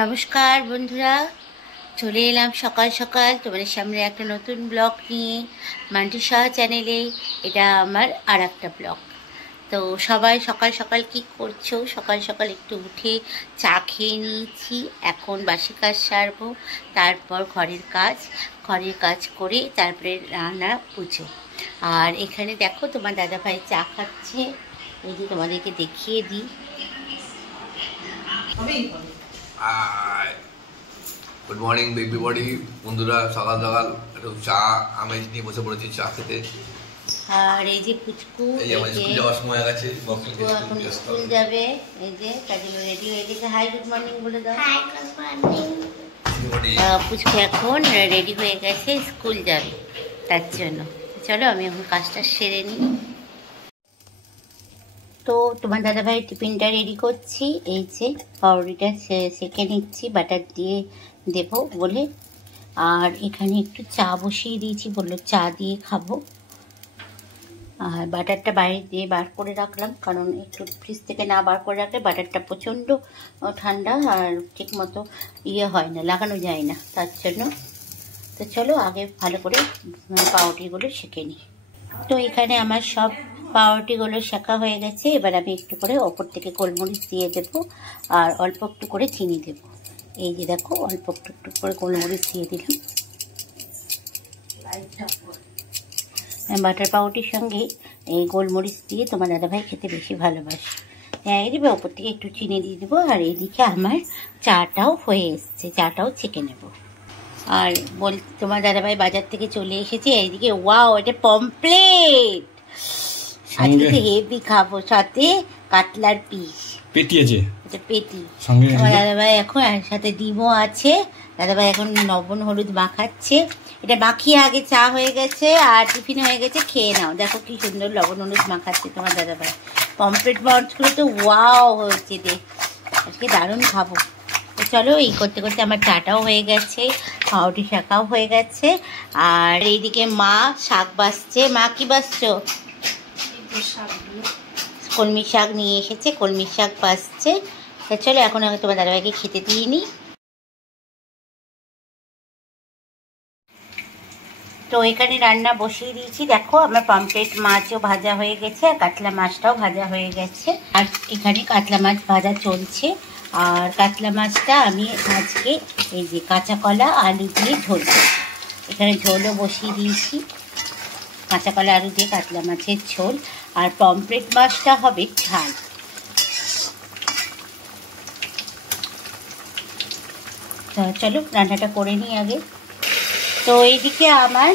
নমস্কার বন্ধুরা, চলে এলাম সকাল সকাল তোমাদের সামনে একটা নতুন ব্লগ নিয়ে মান্টি সাহা চ্যানেলে। এটা আমার আর একটা ব্লগ। তো সবাই সকাল সকাল কি করছো? সকাল সকাল একটু উঠে চা খেয়ে নিয়েছি, এখন বাসি কাজ সারবো, তারপর ঘরের কাজ করে তারপরে রান্না পুজো। আর এখানে দেখো তোমার দাদাভাই চা খাচ্ছে, এই যে তোমাদেরকে দেখিয়ে দিই। গুড মর্নিং এভরিবডি বন্ধুরা, সকাল সকাল একটু চা আমি নিয়ে বসে পড়েছি চা খেতে। আর এই যে পুচকু, এই যে স্কুল যাওয়ার সময় হয়ে গেছে, এখন স্কুল যাবে, এই যে কাজে রেডি হয়ে গেছে। হাই গুড মর্নিং বলে দাও। Hi good morning. পুচকু এখন রেডি হয়ে গেছে, স্কুল যাবে, তার জন্য চলো আমি এখন কাজটা সেরে নিই। তো তোমার দাদাভাই টিফিনটা রেডি করছি, এই যে পাউরুটিটা সেঁকে নিচ্ছি বাটার দিয়ে দেবো বলে। আর এখানে একটু চা বসিয়ে দিয়েছি, বললো চা দিয়ে খাবো। আর বাটারটা বাইরে দিয়ে বার করে রাখলাম, কারণ একটু ফ্রিজ থেকে না বার করে রাখলে বাটারটা প্রচণ্ড ঠান্ডা আর ঠিক মতো হয় না, লাগানো যায় না, তার জন্য। তো চলো আগে ভালো করে পাউরুটিগুলো সেঁকে নিই। তো এখানে আমার সব পাউরুটিগুলো শেখা হয়ে গেছে। এবার আমি একটু করে ওপর থেকে গোলমরিচ দিয়ে দেবো আর অল্প একটু করে চিনি দেবো। এই যে দেখো, অল্প একটু করে গোলমরিচ দিয়ে দিলাম। বাটার পাউরুটির সঙ্গে এই গোলমরিচ দিয়ে তোমার দাদাভাই খেতে বেশি ভালোবাসে। এই দেবে, ওপর থেকে একটু চিনি দিয়ে দেবো। আর এইদিকে আমার চাটাও হয়ে এসছে, চাটাও ছেঁকে নেবো। আর তোমার দাদাভাই বাজার থেকে চলে এসেছে। এইদিকে ওয়াও, এটা পমপ্লেট, আজকে তো হেভি খাবো, সাথে কাতলার পিস, পেটি আছে, এটা পেটি। আমার দাদাভাই এখন সাথে ডিমও আছে। দাদাভাই এখন লবণ হলুদ মাখাচ্ছে, এটা মাখিয়ে আগে চা হয়ে গেছে আর টিফিন হয়ে গেছে, খেয়ে নাও। দেখো কি সুন্দর লবণ হলুদ মাখাচ্ছে তোমার দাদাভাই। পমপ্লেট মাছগুলো তো ওয়াও হয়েছে, দেখ আজকে দারুণ খাবো। তো চলো, এই করতে করতে আমার চাটাও হয়ে গেছে, পাউরুটি শাকাও হয়ে গেছে। আর এইদিকে মা শাক বাছছে। মা কি বাছছো? কলমি শাক নিয়ে এসেছে, কলমি শাক বাছছে। তো চলো এখন আমি তোমার দাদাভাইকে খেতে দিয়ে নিই। তো এখানে রান্না বসিয়ে দিয়েছি, দেখো আমার পমপ্লেট মাছও ভাজা হয়ে গেছে আর কাতলা মাছটাও ভাজা হয়ে গেছে। আর এখানে কাতলা মাছ ভাজা চলছে। আর কাতলা মাছটা আমি আজকে এই যে কাঁচা কলা আলু দিয়ে ঝোল, এখানে ঝোলও বসিয়ে দিয়েছি, কাঁচা কলা আলু দিয়ে কাতলা মাছের ঝোল। আর পমপ্লেট মাছটা হবে ঝাল। চলো রান্নাটা করে নিই আগে। তো এইদিকে আমার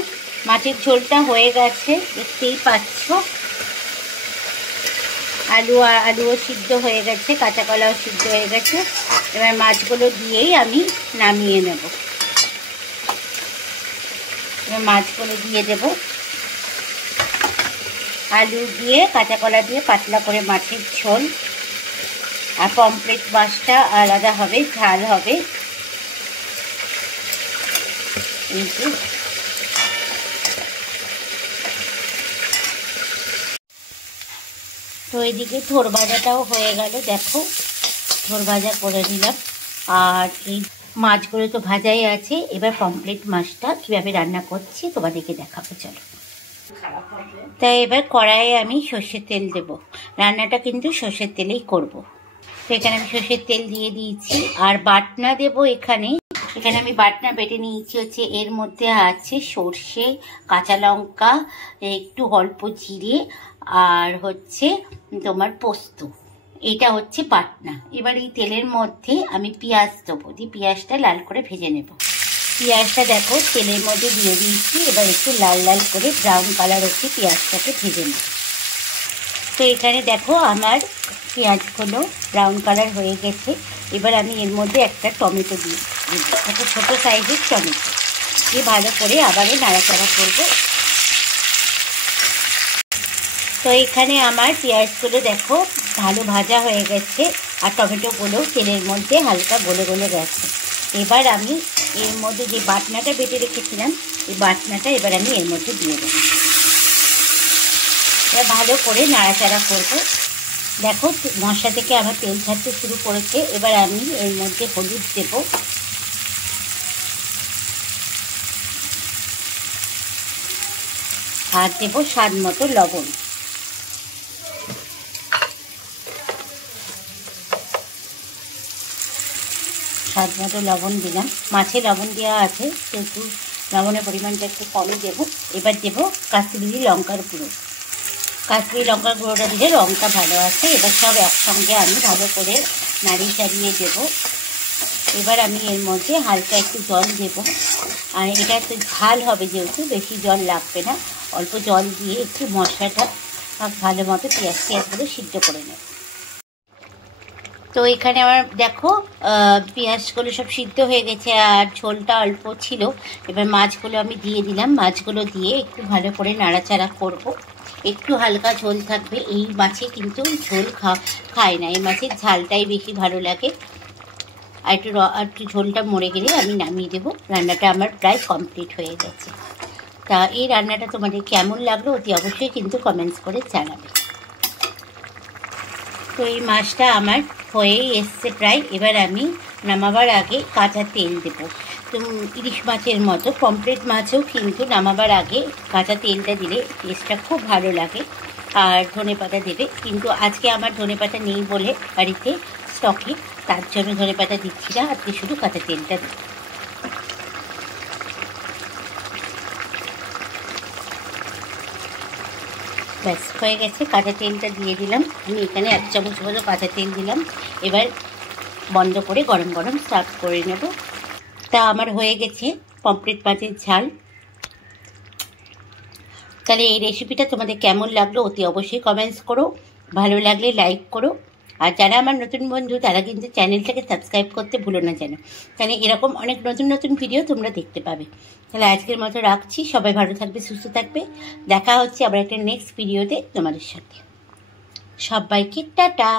মাছের ঝোলটা হয়ে গেছে, দেখতেই পাচ্ছ। আলুও সিদ্ধ হয়ে গেছে, কাঁচা কলাও সিদ্ধ হয়ে গেছে। এবার মাছগুলো দিয়েই আমি নামিয়ে নেব। এবার মাছগুলো দিয়ে দেব, আলু দিয়ে কাঁচা কলা দিয়ে পাতলা করে মাছের ঝোল। আর পমপ্লেট মাছটা আলাদা হবে, ঝাল হবে। তো এদিকে থোর ভাজাটাও হয়ে গেল, দেখো থোর ভাজা করে নিলাম। আর এই মাছগুলো তো ভাজাই আছে। এবার পমপ্লেট মাছটা কীভাবে রান্না করছি তোমাদেরকে দেখাবো, চলো। তাই এবার কড়াইয়ে আমি সর্ষের তেল দেব, রান্নাটা কিন্তু সর্ষের তেলেই করব। তো এখানে আমি সর্ষের তেল দিয়ে দিয়েছি। আর বাটনা দেব, এখানে আমি বাটনা বেটে নিয়েছি। হচ্ছে এর মধ্যে আছে সর্ষে, কাঁচা লঙ্কা, একটু অল্প জিরে, আর হচ্ছে তোমার পোস্ত, এটা হচ্ছে বাটনা। এবার এই তেলের মধ্যে আমি পেঁয়াজ দেবো, দিয়ে পেঁয়াজটা লাল করে ভেজে নেব। পেঁয়াজটা দেখো তেলের মধ্যে দিয়ে দিয়েছি। এবার একটু লাল লাল করে ব্রাউন কালার অবধি পেঁয়াজটাকে ভেজে নেব। তো এখানে দেখো আমার পেঁয়াজগুলো ব্রাউন কালার হয়ে গেছে। এবার আমি এর মধ্যে একটা টমেটো দিই, একটা ছোটো সাইজের টমেটো দিয়ে ভালো করে আবারও নাড়াচাড়া করব। তো এখানে আমার পেঁয়াজগুলো দেখো ভালো ভাজা হয়ে গেছে আর টমেটোগুলোও তেলের মধ্যে হালকা গলে গলে গেছে। এবার আমি এর মধ্যে যে বাটনাটা বেটে রেখেছিলাম, এই বাটনাটা এবার আমি এর মধ্যে দিয়ে দেবো। এবার ভালো করে নাড়াচাড়া করব। দেখো মশলা থেকে আমার তেল ছাড়তে শুরু করেছে। এবার আমি এর মধ্যে হলুদ দেব, আর দেব স্বাদ মতো লবণ। স্বাদ মতো লবণ দিলাম, মাছে লবণ দেওয়া আছে সেহেতু লবণের পরিমাণটা একটু কমই দেবো। এবার দেবো কাশ্মীরি লঙ্কার গুঁড়ো। কাশ্মীরি লঙ্কার গুঁড়োটা দিলে রঙটা ভালো আছে। এবার সব একসঙ্গে আমি ভালো করে নাড়িয়ে চাড়িয়ে দেবো। এবার আমি এর মধ্যে হালকা একটু জল দেব, আর এটা একটু ঝাল হবে যেহেতু বেশি জল লাগবে না। অল্প জল দিয়ে একটু মশলাটা ভালো মতো পেঁয়াজ করে সিদ্ধ করে নেব। তো এখানে আমার দেখো পেঁয়াজগুলো সব সিদ্ধ হয়ে গেছে আর ঝোলটা অল্প ছিল। এবার মাছগুলো আমি দিয়ে দিলাম, মাছগুলো দিয়ে একটু ভালো করে নাড়াচাড়া করব। একটু হালকা ঝোল থাকবে, এই মাছে কিন্তু ঝোল খায় না, এই মাছের ঝালটাই বেশি ভালো লাগে। আর একটু ঝোলটা মরে গেলে আমি নামিয়ে দেবো। রান্নাটা আমার প্রায় কমপ্লিট হয়ে গেছে। তা এই রান্নাটা তোমাদের কেমন লাগলো অতি অবশ্যই কিন্তু কমেন্টস করে জানাবে। তো এই মাছটা আমার হয়েই এসছে প্রায়। এবার আমি নামাবার আগে কাঁচা তেল দেবো। তো ইলিশ মাছের মতো পমফ্রেট মাছেও কিন্তু নামাবার আগে কাঁচা তেলটা দিলে টেস্টটা খুব ভালো লাগে। আর ধনেপাতা দেবে, কিন্তু আজকে আমার ধনেপাতা নেই বলে বাড়িতে স্টকে, তার জন্য ধনেপাতা দিচ্ছি না, আজকে শুধু কাঁচা তেলটা দেবো। ব্যাস হয়ে গেছে, কাঁচা তেলটা দিয়ে দিলাম। আমি এখানে 1 চামচ মতো কাঁচা তেল দিলাম। এবার বন্ধ করে গরম গরম সার্ভ করে নেব। তা আমার হয়ে গেছে পমফ্রেট মাছের ঝাল। তাহলে এই রেসিপিটা তোমাদের কেমন লাগলো অতি অবশ্যই কমেন্টস করো, ভালো লাগলে লাইক করো। আর যারা আমার নতুন বন্ধু তারা কিন্তু চ্যানেলটাকে সাবস্ক্রাইব করতে ভুলো না যেন, তাহলে এরকম অনেক নতুন নতুন ভিডিও তোমরা দেখতে পাবে। তাহলে আজকের মতো রাখছি, সবাই ভালো থাকবে, সুস্থ থাকবে। দেখা হচ্ছে আবার একটা নেক্সট ভিডিওতে তোমাদের সাথে। সবাইকে টাটা।